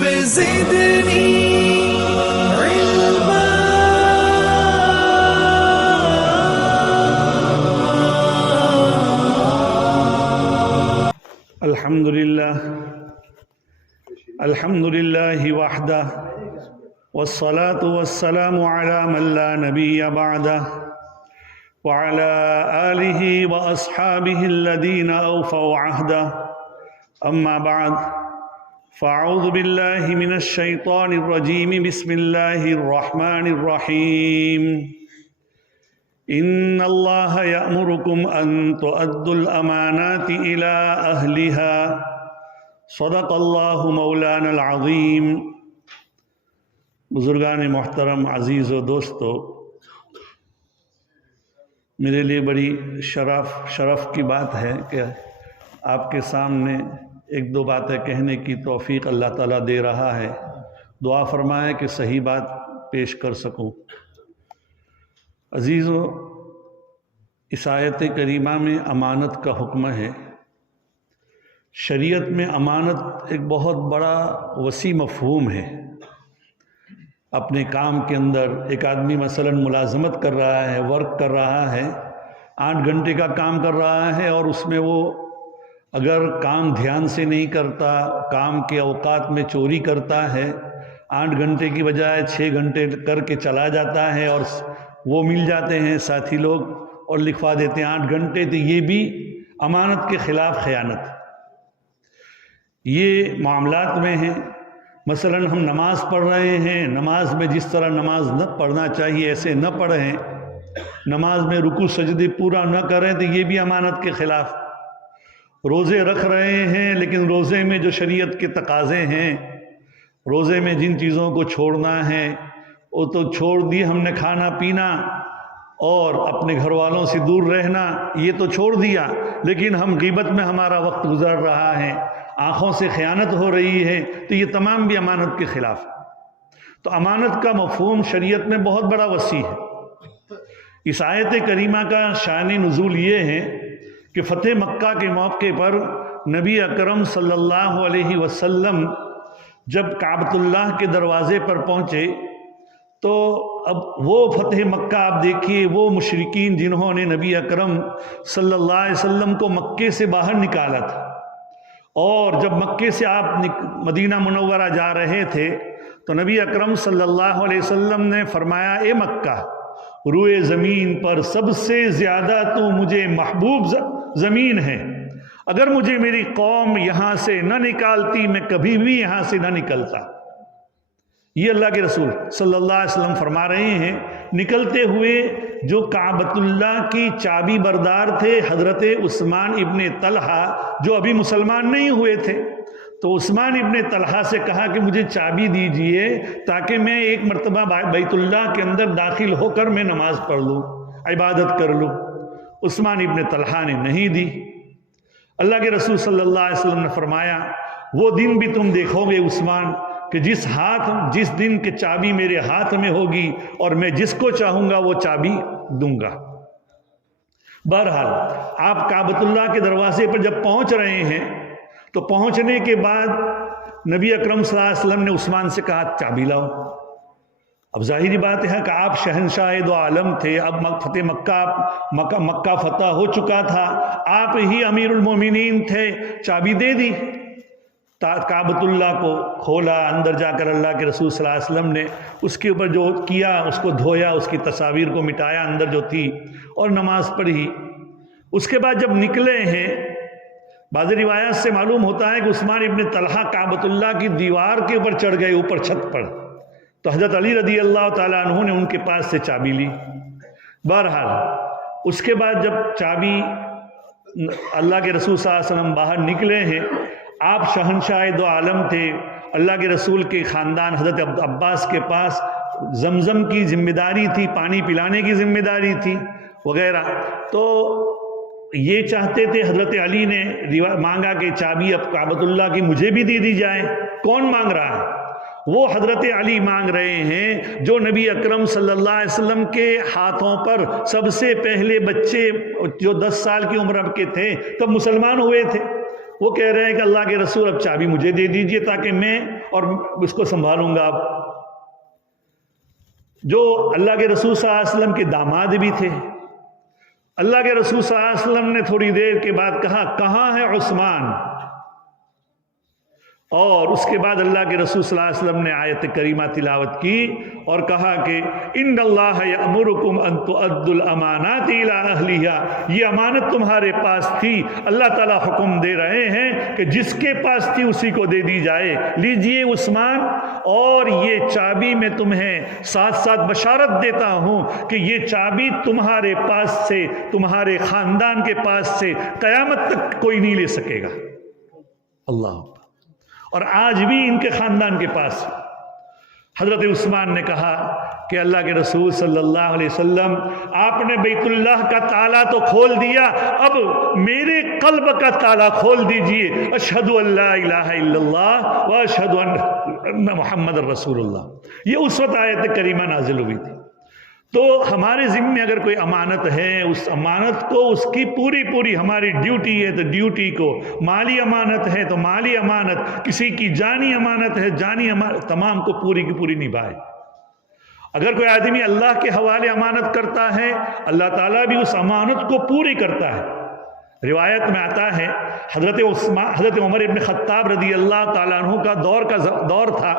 رب زدني علما الحمد لله وحده والصلاة والسلام على من لا نبي بعده وعلى آله وأصحابه الذين أوفوا عهده أما بعد فأعوذ بالله من الشيطان الرجيم بسم الله الرحمن الرحيم إن الله يأمركم أن تؤدوا الأمانات إلى أهلها صدق اللہ مولانا العظیم۔ بزرگان محترم، عزیز و دوستو، میرے لیے بڑی شرف کی بات ہے کہ آپ کے سامنے ایک دو باتیں کہنے کی توفیق اللہ تعالیٰ دے رہا ہے۔ دعا فرمائے کہ صحیح بات پیش کر سکوں۔ عزیزو، اس آیت کریمہ میں امانت کا حکم ہے۔ شریعت میں امانت ایک بہت بڑا وسیع مفہوم ہے۔ اپنے کام کے اندر ایک آدمی مثلا ملازمت کر رہا ہے، ورک کر رہا ہے، 8 گھنٹے کا کام کر رہا ہے، اور اس میں وہ اگر کام دھیان سے نہیں کرتا، کام کے اوقات میں چوری کرتا ہے، 8 گھنٹے کی بجائے 6 گھنٹے کر کے چلا جاتا ہے، اور وہ مل جاتے ہیں ساتھی لوگ اور لکھوا دیتے ہیں 8 گھنٹے، تو یہ بھی امانت کے خلاف خیانت۔ یہ معاملات میں ہیں۔ مثلا ہم نماز پڑھ رہے ہیں، نماز میں جس طرح نماز نہ پڑھنا چاہیے ایسے نہ پڑھیں، نماز میں رکوع سجدے پورا نہ کریں، تو یہ بھی امانت کے خلاف۔ روزے رکھ رہے ہیں، لیکن روزے میں جو شریعت کے تقاضے ہیں، روزے میں جن چیزوں کو چھوڑنا ہے وہ تو چھوڑ دی ہم نے، کھانا پینا اور اپنے گھر والوں سے دور رہنا یہ تو چھوڑ دیا، لیکن ہم غیبت میں ہمارا وقت گزر رہا ہے، آنکھوں سے خیانت ہو رہی ہے، تو یہ تمام بھی امانت کے خلاف۔ تو امانت کا مفہوم شریعت میں بہت بڑا وسیع ہے۔ اس آیت کریمہ کا شان نزول یہ ہے کہ فتح مکہ کے موقع پر نبی اکرم صلی اللہ علیہ وسلم جب کعبۃ اللہ کے دروازے پر پہنچے، تو اب وہ فتح مکہ آپ دیکھیے، وہ مشرکین جنہوں نے نبی اکرم صلی اللہ علیہ وسلم کو مکے سے باہر نکالا تھا، اور جب مکے سے آپ مدینہ منورہ جا رہے تھے تو نبی اکرم صلی اللہ علیہ وسلم نے فرمایا، اے مکہ، روئے زمین پر سب سے زیادہ تو مجھے محبوب زمین ہے، اگر مجھے میری قوم یہاں سے نہ نکالتی میں کبھی بھی یہاں سے نہ نکلتا۔ یہ اللہ کے رسول صلی اللہ علیہ وسلم فرما رہے ہیں۔ نکلتے ہوئے جو کعبۃ اللہ کی چابی بردار تھے حضرت عثمان ابن طلحہ، جو ابھی مسلمان نہیں ہوئے تھے، تو عثمان ابن طلحہ سے کہا کہ مجھے چابی دیجئے تاکہ میں ایک مرتبہ بیت اللہ کے اندر داخل ہو کر میں نماز پڑھ لوں، عبادت کر لوں۔ عثمان ابن طلحہ نے نہیں دی۔ اللہ کے رسول صلی اللہ علیہ وسلم نے فرمایا، وہ دن بھی تم دیکھو گے عثمان کہ جس دن کے چابی میرے ہاتھ میں ہوگی اور میں جس کو چاہوں گا وہ چابی دوں گا۔ بہرحال آپ کعبۃ اللہ کے دروازے پر جب پہنچ رہے ہیں تو پہنچنے کے بعد نبی اکرم صلی اللہ علیہ وسلم نے عثمان سے کہا، چابی لاؤ۔ اب ظاہری بات ہے کہ آپ شہنشاہ دو عالم تھے، اب فتح مکہ فتح ہو چکا تھا، آپ ہی امیر المومنین تھے، چابی دے دی۔ کعبۃ اللہ کو کھولا، اندر جا کر اللہ کے رسول صلی اللہ علیہ وسلم نے اس کے اوپر جو کیا، اس کو دھویا، اس کی تصاویر کو مٹایا اندر جو تھی، اور نماز پڑھی۔ اس کے بعد جب نکلے ہیں، بعض روایات سے معلوم ہوتا ہے کہ عثمان ابن طلحہ کعبۃ اللہ کی دیوار کے اوپر چڑھ گئے، اوپر چھت پر، تو حضرت علی رضی اللہ تعالیٰ عنہ نے ان کے پاس سے چابی لی۔ بہرحال اس کے بعد جب چابی اللہ کے رسول صلی اللہ علیہ وسلم باہر نکلے ہیں، آپ شہنشاہ دو عالم تھے، اللہ کے رسول کے خاندان حضرت عباس کے پاس زمزم کی ذمہ داری تھی، پانی پلانے کی ذمہ داری تھی وغیرہ، تو یہ چاہتے تھے، حضرت علی نے مانگا کہ چابی اب کعبۃ اللہ کی مجھے بھی دے دی جائے۔ کون مانگ رہا ہے؟ وہ حضرت علی مانگ رہے ہیں جو نبی اکرم صلی اللہ علیہ وسلم کے ہاتھوں پر سب سے پہلے بچے جو 10 سال کی عمر کے تھے تب مسلمان ہوئے تھے، وہ کہہ رہے ہیں کہ اللہ کے رسول اب چابی مجھے دے دیجئے تاکہ میں اور اس کو سنبھالوں گا. جو اللہ کے رسول صلی اللہ علیہ وسلم کے داماد بھی تھے، اللہ کے رسول صلی اللہ علیہ وسلم نے تھوڑی دیر کے بعد کہا کہاں ہے عثمان؟ اور اس کے بعد اللہ کے رسول صلی اللہ علیہ وسلم نے آیت کریمہ تلاوت کی اور کہا کہ ان اللہ یأمرکم ان تؤدوا الامانات الی اہلہا، یہ امانت تمہارے پاس تھی، اللہ تعالیٰ حکم دے رہے ہیں کہ جس کے پاس تھی اسی کو دے دی جائے. لیجئے عثمان، اور یہ چابی میں تمہیں ساتھ ساتھ بشارت دیتا ہوں کہ یہ چابی تمہارے پاس سے، تمہارے خاندان کے پاس سے قیامت تک کوئی نہیں لے سکے گا. اللہ، اور آج بھی ان کے خاندان کے پاس. حضرت عثمان نے کہا کہ اللہ کے رسول صلی اللہ علیہ وسلم، آپ نے بیت اللہ کا تالا تو کھول دیا، اب میرے قلب کا تالا کھول دیجئے. اشہد ان لا الہ الا اللہ و اشہد ان محمد رسول اللہ. یہ اس وقت آیت کریمہ نازل ہوئی تھی. تو ہمارے ذمہ میں اگر کوئی امانت ہے، اس امانت کو اس کی پوری پوری، ہماری ڈیوٹی ہے تو ڈیوٹی کو، مالی امانت ہے تو مالی امانت، کسی کی جانی امانت ہے جانی امانت، تمام کو پوری کی پوری نبھائے. اگر کوئی آدمی اللہ کے حوالے امانت کرتا ہے، اللہ تعالیٰ بھی اس امانت کو پوری کرتا ہے. روایت میں آتا ہے حضرت عمر ابن خطاب رضی اللہ تعالیٰ عنہ کا دور تھا.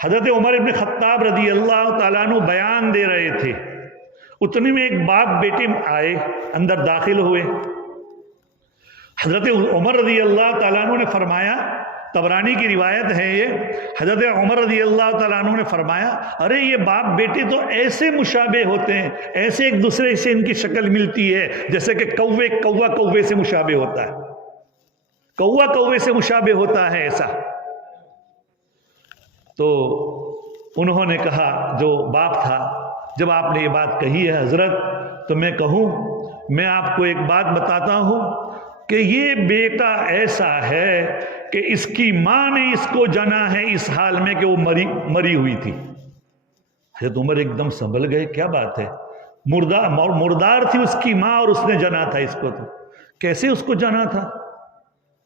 حضرت عمر ابن خطاب رضی اللہ تعالیٰ عنہ بیان دے رہے تھے. اتنے میں ایک باپ بیٹے آئے، اندر داخل ہوئے. حضرت عمر رضی اللہ تعالیٰ عنہ نے فرمایا، طبرانی کی روایت ہے یہ، حضرت عمر رضی اللہ تعالیٰ عنہ نے فرمایا ارے یہ باپ بیٹے تو ایسے مشابہ ہوتے ہیں، ایسے ایک دوسرے سے ان کی شکل ملتی ہے جیسے کہ کوا کوے سے مشابہ ہوتا ہے، کوا کوے سے مشابہ ہوتا ہے ایسا. تو انہوں نے کہا، جو باپ تھا، جب آپ نے یہ بات کہی ہے حضرت تو میں کہوں، میں آپ کو ایک بات بتاتا ہوں کہ یہ بیٹا ایسا ہے کہ اس کی ماں نے اس کو جنا ہے اس حال میں کہ وہ مری ہوئی تھی. حضرت عمر ایک دم سنبھل گئے، کیا بات ہے، مردار تھی اس کی ماں اور اس نے جنا تھا اس کو، تو کیسے اس کو جنا تھا؟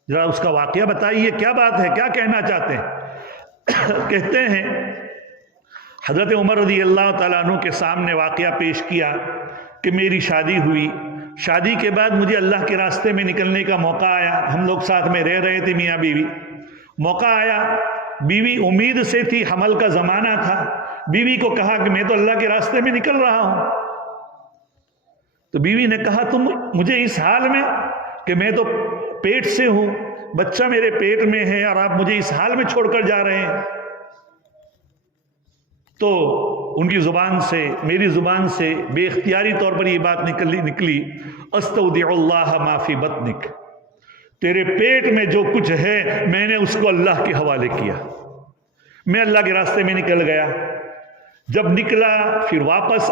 ذرا اس کا واقعہ بتائیے، کیا بات ہے، کیا کہنا چاہتے ہیں؟ کہتے ہیں حضرت عمر رضی اللہ تعالیٰ عنہ کے سامنے واقعہ پیش کیا کہ میری شادی ہوئی، شادی کے بعد مجھے اللہ کے راستے میں نکلنے کا موقع آیا. ہم لوگ ساتھ میں رہ رہے تھے میاں بیوی. موقع آیا، بیوی امید سے تھی، حمل کا زمانہ تھا. بیوی کو کہا کہ میں تو اللہ کے راستے میں نکل رہا ہوں. تو بیوی نے کہا تم مجھے اس حال میں کہ میں تو پیٹ سے ہوں، بچہ میرے پیٹ میں ہے، اور آپ مجھے اس حال میں چھوڑ کر جا رہے ہیں. تو ان کی زبان سے، میری زبان سے بے اختیاری طور پر یہ بات نکلی استودع اللہ ما فی بطنک، تیرے پیٹ میں جو کچھ ہے میں نے اس کو اللہ کے حوالے کیا. میں اللہ کے راستے میں نکل گیا. جب نکلا پھر واپس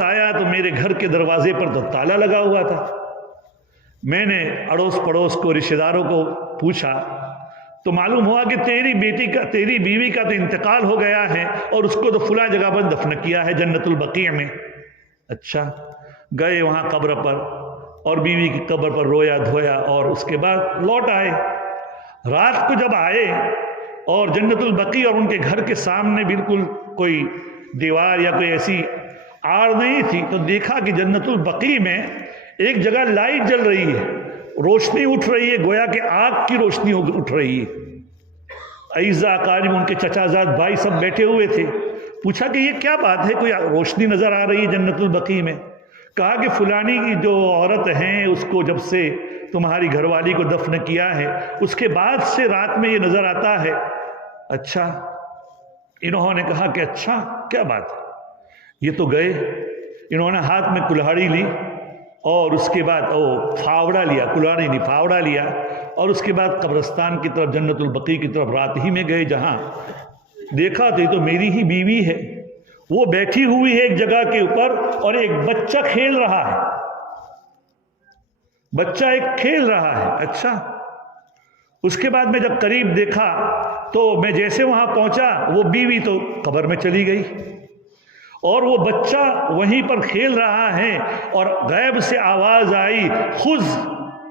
آیا تو میرے گھر کے دروازے پر تو تالا لگا ہوا تھا. میں نے اڑوس پڑوس کو، رشتہ داروں کو پوچھا تو معلوم ہوا کہ تیری بیوی کا تو انتقال ہو گیا ہے اور اس کو تو فلاں جگہ پر دفن کیا ہے جنت البقیع میں. اچھا، گئے وہاں قبر پر اور بیوی کی قبر پر رویا دھویا اور اس کے بعد لوٹ آئے. رات کو جب آئے اور جنت البقیع اور ان کے گھر کے سامنے بالکل کوئی دیوار یا کوئی ایسی آڑ نہیں تھی، تو دیکھا کہ جنت البقیع میں ایک جگہ لائٹ جل رہی ہے، روشنی اٹھ رہی ہے، گویا کہ آگ کی روشنی اٹھ رہی ہے. اعزا اقارب، ان کے چچا زاد بھائی سب بیٹھے ہوئے تھے. پوچھا کہ یہ کیا بات ہے، کوئی روشنی نظر آ رہی ہے جنت البقیع میں؟ کہا کہ فلانی کی جو عورت ہیں اس کو جب سے تمہاری گھر والی کو دفن کیا ہے اس کے بعد سے رات میں یہ نظر آتا ہے. اچھا. انہوں نے کہا کہ اچھا کیا بات ہے. یہ تو گئے، انہوں نے ہاتھ میں کلہاڑی لی اور اس کے بعد پھاوڑا لیا، کلہاڑی نہیں پھاوڑا لیا، اور اس کے بعد قبرستان کی طرف، جنت البقیع کی طرف رات ہی میں گئے. جہاں دیکھا تو یہ تو میری ہی بیوی ہے، وہ بیٹھی ہوئی ہے ایک جگہ کے اوپر اور ایک بچہ کھیل رہا ہے، بچہ ایک کھیل رہا ہے. اچھا. اس کے بعد میں جب قریب دیکھا تو میں جیسے وہاں پہنچا وہ بیوی تو قبر میں چلی گئی اور وہ بچہ وہیں پر کھیل رہا ہے، اور غیب سے آواز آئی خذ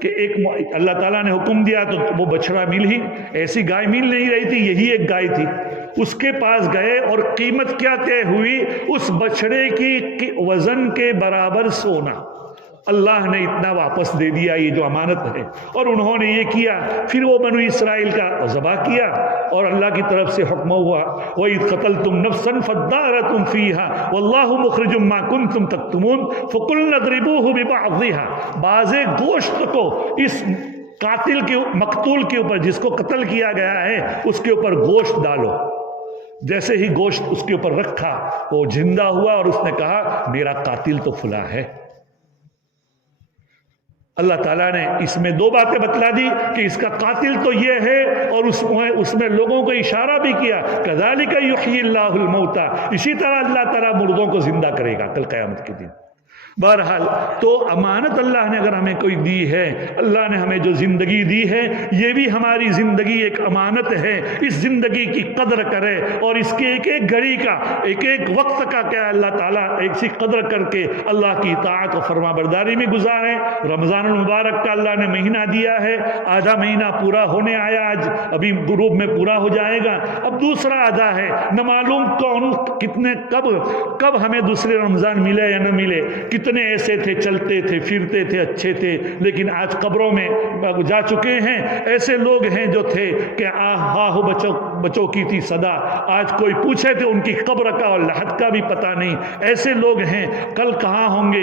کہ اللہ تعالیٰ نے حکم دیا تو وہ بچڑا مل ہی، ایسی گائے مل نہیں رہی تھی، یہی ایک گائے تھی، اس کے پاس گئے اور قیمت کیا طے ہوئی؟ اس بچڑے کی وزن کے برابر سونا، اللہ نے اتنا واپس دے دیا، یہ جو امانت ہے، اور انہوں نے یہ کیا۔ پھر وہ بنو اسرائیل کا ذبح کیا اور اللہ کی طرف سے حکم ہوا وَإِذْ قَتَلْتُمْ نَفْسًا فَادَّارَأْتُمْ فِيهَا وَاللَّهُ مُخْرِجٌ مَّا كُنتُمْ تَكْتُمُونَ فَقُلْنَا اضْرِبُوهُ بِبَعْضِهَا، بعض گوشت کو اس قاتل کے مقتول کے اوپر، جس کو قتل کیا گیا ہے، اس کے اوپر گوشت ڈالو۔ جیسے ہی گوشت اس کے اوپر رکھا وہ زندہ ہوا اور اس نے کہا میرا قاتل تو فلاں ہے۔ اللہ تعالیٰ نے اس میں دو باتیں بتلا دی کہ اس کا قاتل تو یہ ہے، اور اس میں لوگوں کو اشارہ بھی کیا کذالک یحیی اللہ الموتى، اسی طرح اللہ تعالیٰ مردوں کو زندہ کرے گا کل قیامت کے دن۔ بہرحال تو امانت اللہ نے اگر ہمیں کوئی دی ہے، اللہ نے ہمیں جو زندگی دی ہے، یہ بھی ہماری زندگی ایک امانت ہے، اس زندگی کی قدر کرے اور اس کے ایک ایک گھڑی کا، ایک ایک وقت کا کیا اللہ تعالیٰ ایک سی قدر کر کے اللہ کی اطاعت و فرما برداری میں گزارے۔ رمضان المبارک کا اللہ نے مہینہ دیا ہے، آدھا مہینہ پورا ہونے آیا، آج ابھی غروب میں پورا ہو جائے گا، اب دوسرا آدھا ہے، نہ معلوم کون کتنے کب ہمیں دوسرے رمضان ملے یا نہ ملے۔ کتنے ایسے تھے، چلتے تھے، پھرتے تھے، اچھے تھے، لیکن آج قبروں میں جا چکے ہیں۔ ایسے لوگ ہیں جو تھے کہ آہ بچوں کی تھی صدا، آج کوئی پوچھے تو ان کی قبر کا اور لحد کا بھی پتہ نہیں۔ ایسے لوگ ہیں، کل کہاں ہوں گے؟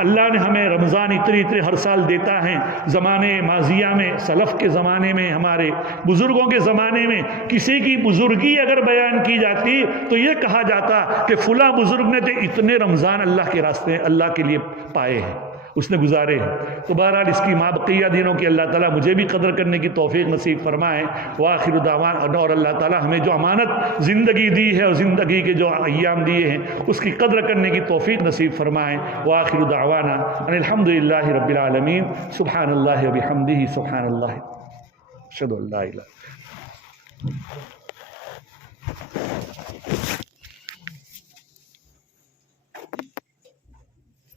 اللہ نے ہمیں رمضان اتنے ہر سال دیتا ہے۔ زمانے ماضیہ میں، سلف کے زمانے میں، ہمارے بزرگوں کے زمانے میں کسی کی بزرگی اگر بیان کی جاتی تو یہ کہا جاتا کہ فلاں بزرگ نے اتنے رمضان اللہ کے راستے اللہ کے لیے پائے ہیں، اس نے گزارے ہیں۔ تو بہرحال اس کی مابقیہ دنوں کی اللہ تعالیٰ مجھے بھی قدر کرنے کی توفیق نصیب فرمائے۔ وآخر دعوانا، اور اللہ تعالیٰ ہمیں جو امانت زندگی دی ہے اور زندگی کے جو ایام دیے ہیں اس کی قدر کرنے کی توفیق نصیب فرمائے۔ وآخر دعوانا ان الحمدللہ رب العالمین، سبحان اللہ وبحمدہ، سبحان اللہ، اشہد ان لا الہ الا اللہ۔